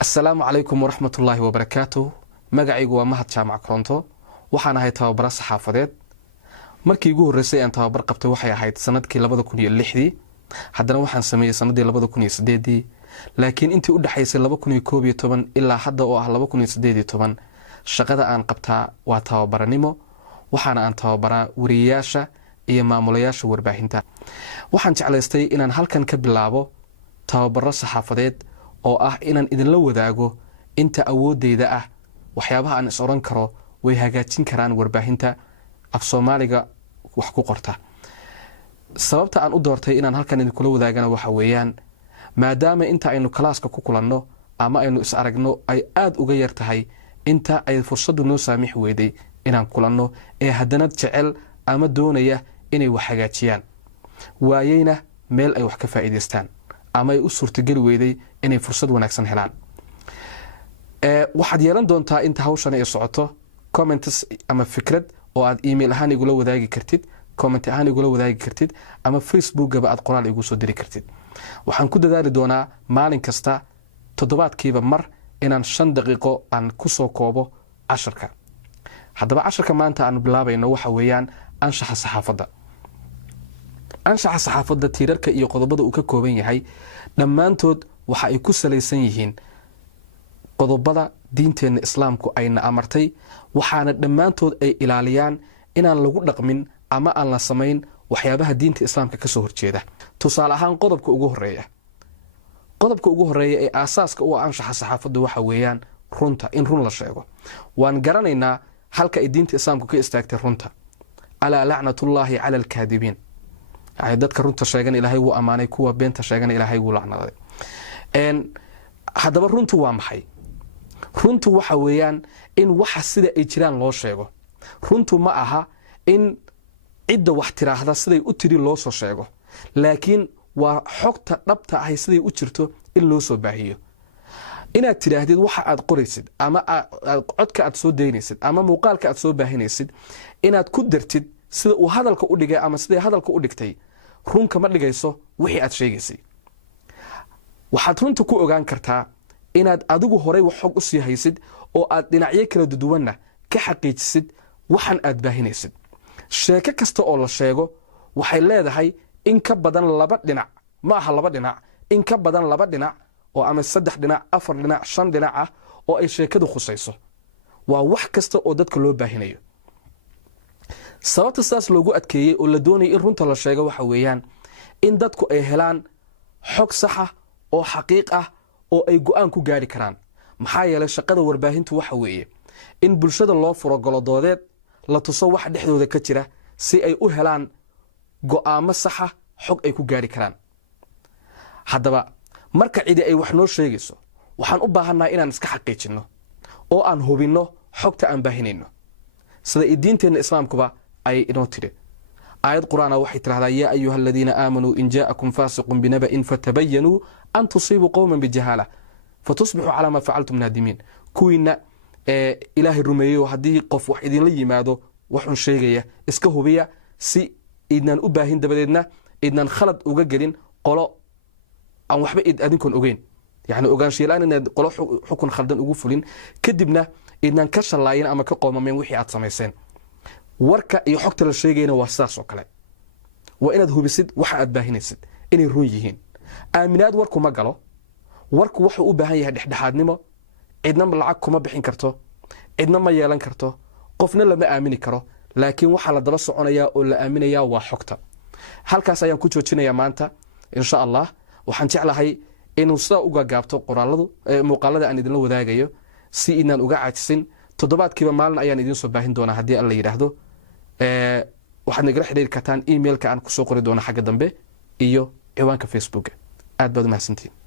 السلام عليكم ورحمة الله وبركاته. magacaygu waa Mahad Jaamac Koronto waxaan ahay tababara saxaafadeed. markii ugu horeysay aan tababar qabtay waxay ahayd sanadkii 2006 haddana waxaan sameeyay sanadii 2008 laakiin intii u dhaxaysay 2011 ilaa hadda oo ah 2018 shaqada aan qabtaa waa tababaranimo waxaana aan tababaraa wariyaasha iyo maamulayaasha warbaahinta. waxaan jeclaystay inaan halkan ka bilaabo tababaro saxaafadeed oo ah inaan idin la wadaago inta awoodeyda ah waxyaabaha aan is oran karo way hagaajin karaan warbaahinta af Soomaaliga wax ku qorta. sababta aan u doortay inaan halkan idin kula wadaagana waxa weeyaan maadaama inta aynu kalaaska ku kulanno ama aynu is aragno ay aad uga yar tahay inta ay fursadu noo saamix weyday inaan kulanno ee haddana jecel ama doonaya inay wax hagaajiyaan waayayna meel ay wax ka faa'iideystaan ama ay u suurtageli weyday inay fursad wanaagsan helaan. waxaad yeelan doontaa inta hawshan ay socoto comments ama fikrad oo aad email ahaan igula wadaagi kartid, comment ahaan igula wadaagi kartid ama Facebook-gaba aad qoraal igu soo diri kartid. waxaan ku dadaali doonaa maalin kasta toddobaadkiiba mar inaan 5 daqiiqo aan ku soo koobo casharka. haddaba casharka maanta aan bilaabayno waxa weeyaan anshaxa saxaafadda. anshaxa saxaafadda tiirarka iyo qodobada uu ka kooban yahay dhammaantood waxa ay ku salaysan yihiin qodobada diinteena islaamku ayna amartay waxaana dhammaantood ay ilaaliyaan inaan lagu dhaqmin ama aan la samayn waxyaabaha diinta islaamka ka soo horjeeda. tusaale ahaan qodobka ugu horeeya ee aasaaska u anshaxa saxaafadda waxa weeyaan runta, in run la sheego. waan garanaynaa halka ay diinta islaamku ka istaagtay runta. alaa lacnatullaahi cala alkaadibiin. dadka runta sheegan ilaahay wuu amaanay, kuwa beenta sheegan ilaahay wuu lacnaday. haddaba runtu waa maxay? runtu waxa weeyaan in waxa sida ay jiraan loo sheego. runtu ma aha in cidda wax tiraahda siday u tiri loo soo sheego, laakiin waa xogta dhabta ah siday u jirto in loo soo baahiyo. inaad tiraahdid waxa aad qoraysid ama codka aad soo deynaysid ama muuqaalka aad soo baahinaysid inaad ku dartid sida uu hadalka u dhigay ama siday hadalka u dhigtay, runka ma dhigayso wixii aad sheegaysay. waxaad runta ku ogaan kartaa inaad adigu horey wax xog u sii haysid oo aad dhinacyo kala duwanna ka xaqiijisid waxan aad baahinaysid. sheeko kasta oo la sheego waxay leedahay in ka badan 2 dhinac, ma aha 2 dhinac, in ka badan 2 dhinac oo ama 3 dhinac, 4 dhinac, 5 dhinac ah oo ay sheekadu khusayso. waa wax kasta oo dadka loo baahinayo. sababta saas loogu adkeeyay oo la doonay in runta la sheego waxa weeyaan in dadku ay helaan xog sax ah oo xaqiiq ah oo ay go'aan ku gaari karaan. maxaa yeelay shaqada warbaahintu waxa weeye in bulshada loo furo golodoodeed la tuso wax dhexdooda ka jira si ay u helaan go'aamo sax ah, xog ay ku gaari karaan. haddaba marka cidi ay wax noo sheegayso waxaan u baahannahay inaan iska xaqiijinno oo aan hubinno xogta aan baahinayno sida diinteena islaamkuba ay inoo tiri. aayad quraana waxay tiraahdaa yaa ayuha aladiina aamanuu in jaa'akum faasiqun binaba'in fatabayanuu an tusiibuu qowman bijahaala fatusbixuu calaa maa facaltum naadimiin. kuwiina ilaahay rumeeyo haddii qof wax idinla yimaado waxun sheegaya iska hubiya si idnaan u baahin dabadeedna idnaan khalad uga gelin qolo aan waxba adinkoon ogeyn, yani ogaanshiyalaan inaad qolo xukun khaldan ugu fulin kadibna idnaan ka shallaayin ama ka qoomameen wixii aad samayseen. warka iyo xogta la sheegayna waa sidaas oo kale. waa inaad hubisid waxa aad baahinaysid inay run yihiin. aaminaad warku ma galo. warku wuxuu u baahan yahay dhexdhexaadnimo. cidna lacag kuma bixin karto, cidna ma yeelan karto, qofna lama aamini karo, laakiin waxa la daba soconayaa oo la aaminayaa waa xogta. halkaas ayaan ku joojinayaa maanta insha Allah. waxaan jeclahay inuu sida uga gaabto muuqaalada aan idinla wadaagayo si inaan uga caajisin. toddobaadkiiba maalin ayaan idin soo baahin doonaa haddii alla yiraahdo. waxaad nagala xiriiri kartaan emailka aan ku soo qori doono xagga dambe iyo ciwaanka Facebook. aad baad u mahadsantihiin.